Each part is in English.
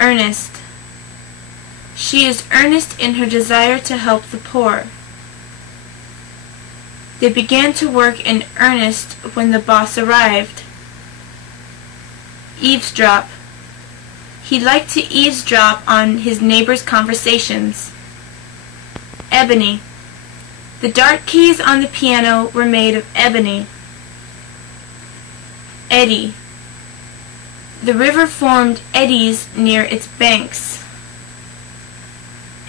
earnest. She is earnest in her desire to help the poor. They began to work in earnest when the boss arrived. Eavesdrop. He liked to eavesdrop on his neighbors' conversations. Ebony. The dark keys on the piano were made of ebony. Eddy. The river formed eddies near its banks.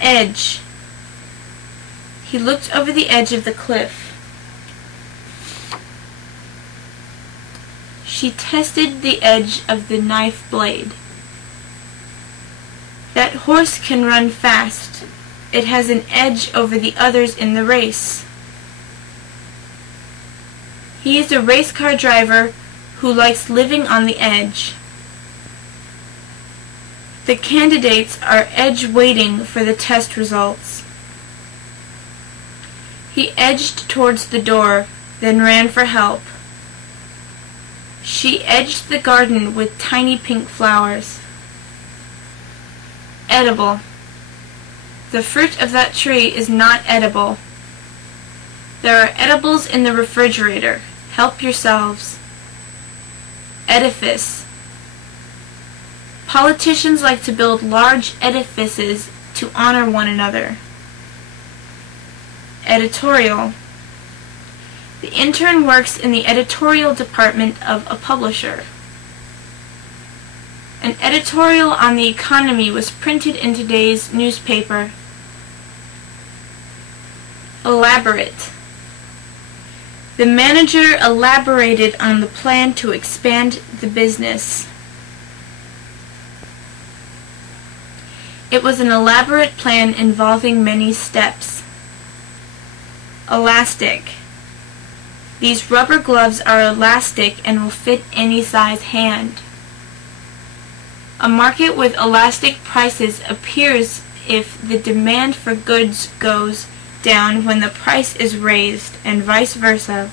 Edge. He looked over the edge of the cliff. She tested the edge of the knife blade. That horse can run fast. It has an edge over the others in the race. He is a race car driver who likes living on the edge. The candidates are edge waiting for the test results. He edged towards the door, then ran for help. She edged the garden with tiny pink flowers. Edible. The fruit of that tree is not edible. There are edibles in the refrigerator. Help yourselves. Edifice. Politicians like to build large edifices to honor one another. Editorial. The intern works in the editorial department of a publisher. An editorial on the economy was printed in today's newspaper. Elaborate. The manager elaborated on the plan to expand the business. It was an elaborate plan involving many steps. Elastic. These rubber gloves are elastic and will fit any size hand. A market with elastic prices appears if the demand for goods goes down when the price is raised, and vice versa.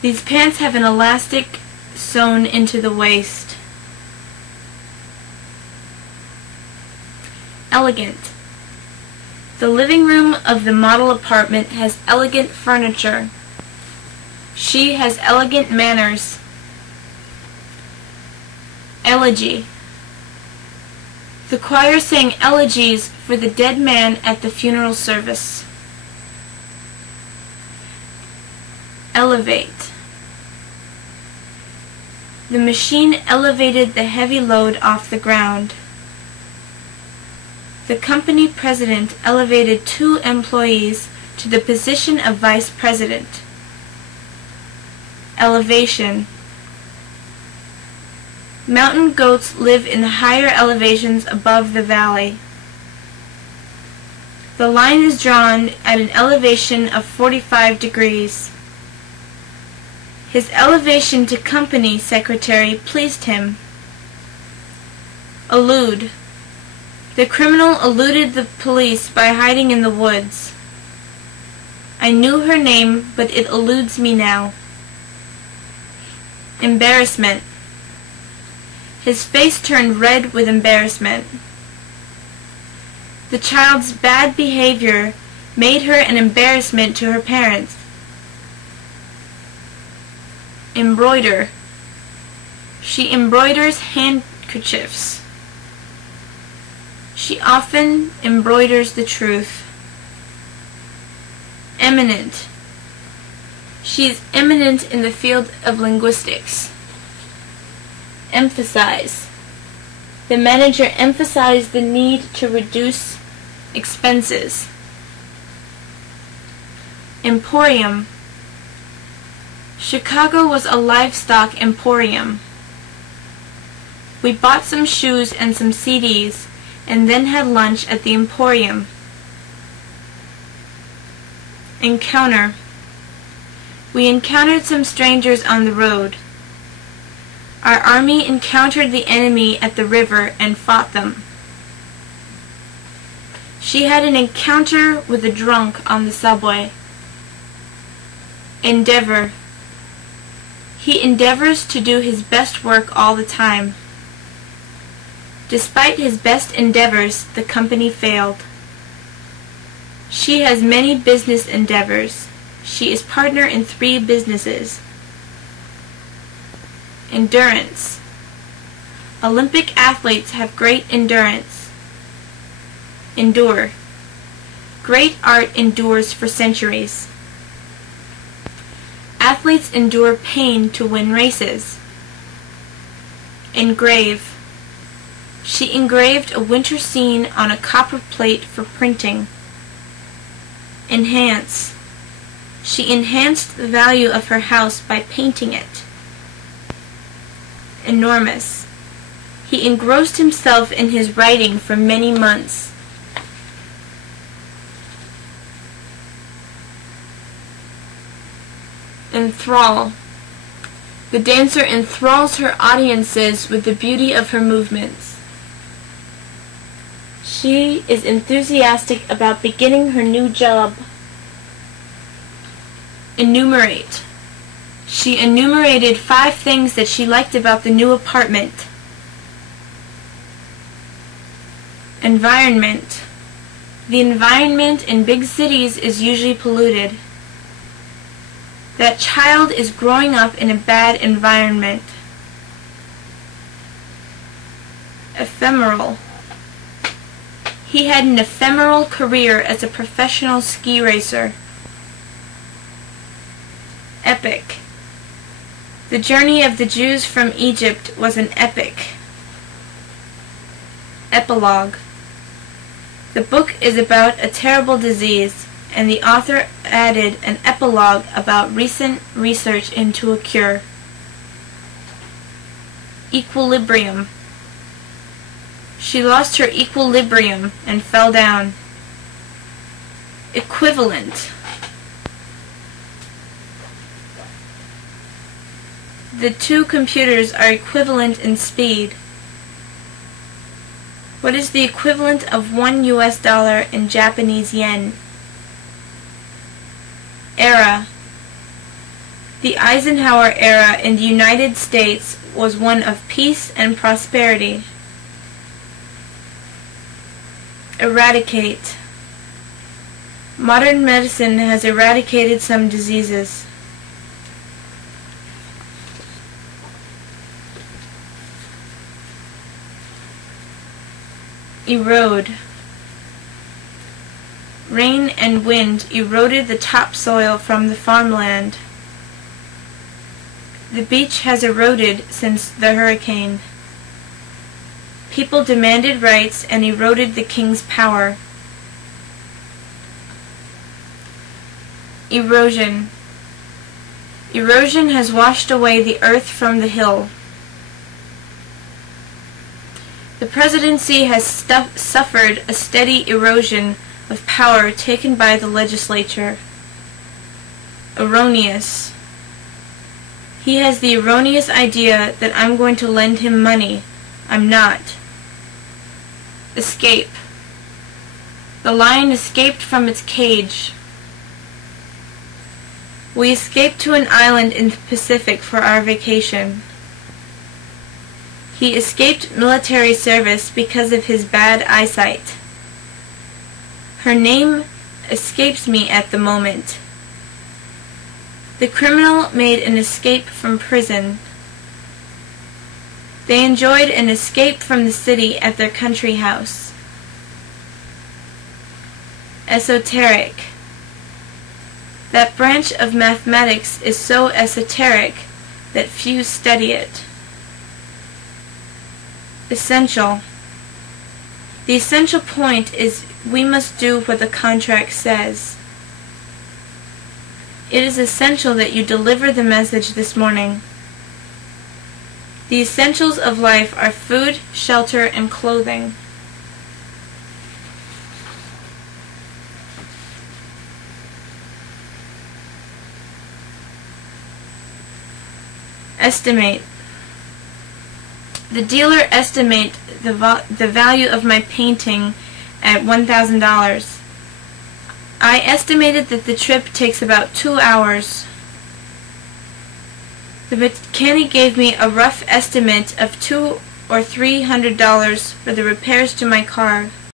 These pants have an elastic sewn into the waist. Elegant. The living room of the model apartment has elegant furniture. She has elegant manners. Elegy. The choir sang elegies for the dead man at the funeral service. Elevate. The machine elevated the heavy load off the ground. The company president elevated 2 employees to the position of vice president. Elevation. Mountain goats live in the higher elevations above the valley. The line is drawn at an elevation of 45 degrees. His elevation to company secretary pleased him. Elude. The criminal eluded the police by hiding in the woods. I knew her name, but it eludes me now. Embarrassment. His face turned red with embarrassment. The child's bad behavior made her an embarrassment to her parents. Embroider. She embroiders handkerchiefs. She often embroiders the truth. Eminent. She is eminent in the field of linguistics. Emphasize. The manager emphasized the need to reduce expenses. Emporium. Chicago was a livestock emporium. We bought some shoes and some CDs, and then had lunch at the Emporium. Encounter. We encountered some strangers on the road. Our army encountered the enemy at the river and fought them. She had an encounter with a drunk on the subway. Endeavor. He endeavors to do his best work all the time. Despite his best endeavors, the company failed. She has many business endeavors. She is partner in 3 businesses. Endurance. Olympic athletes have great endurance. Endure. Great art endures for centuries. Athletes endure pain to win races. Engrave. She engraved a winter scene on a copper plate for printing. Enhance. She enhanced the value of her house by painting it. Enormous. He engrossed himself in his writing for many months. Enthrall. The dancer enthralls her audiences with the beauty of her movements. She is enthusiastic about beginning her new job. Enumerate. She enumerated 5 things that she liked about the new apartment. Environment. The environment in big cities is usually polluted. That child is growing up in a bad environment. Ephemeral. He had an ephemeral career as a professional ski racer. Epic. The journey of the Jews from Egypt was an epic. Epilogue. The book is about a terrible disease, and the author added an epilogue about recent research into a cure. Equilibrium. She lost her equilibrium and fell down. Equivalent. The 2 computers are equivalent in speed. What is the equivalent of $1 US in Japanese yen? Era. The Eisenhower era in the United States was one of peace and prosperity. Eradicate. Modern medicine has eradicated some diseases. Erode. Rain and wind eroded the topsoil from the farmland. The beach has eroded since the hurricane. People demanded rights and eroded the king's power. Erosion. Erosion has washed away the earth from the hill. The presidency has suffered a steady erosion of power taken by the legislature. Erroneous. He has the erroneous idea that I'm going to lend him money. I'm not. Escape. The lion escaped from its cage. We escaped to an island in the Pacific for our vacation. He escaped military service because of his bad eyesight. Her name escapes me at the moment. The criminal made an escape from prison. They enjoyed an escape from the city at their country house. Esoteric. That branch of mathematics is so esoteric that few study it. Essential. The essential point is we must do what the contract says. It is essential that you deliver the message this morning. The essentials of life are food, shelter, and clothing. Estimate. The dealer estimated the value of my painting at $1,000. I estimated that the trip takes about 2 hours. The mechanic gave me a rough estimate of $2,000 or $300 for the repairs to my car.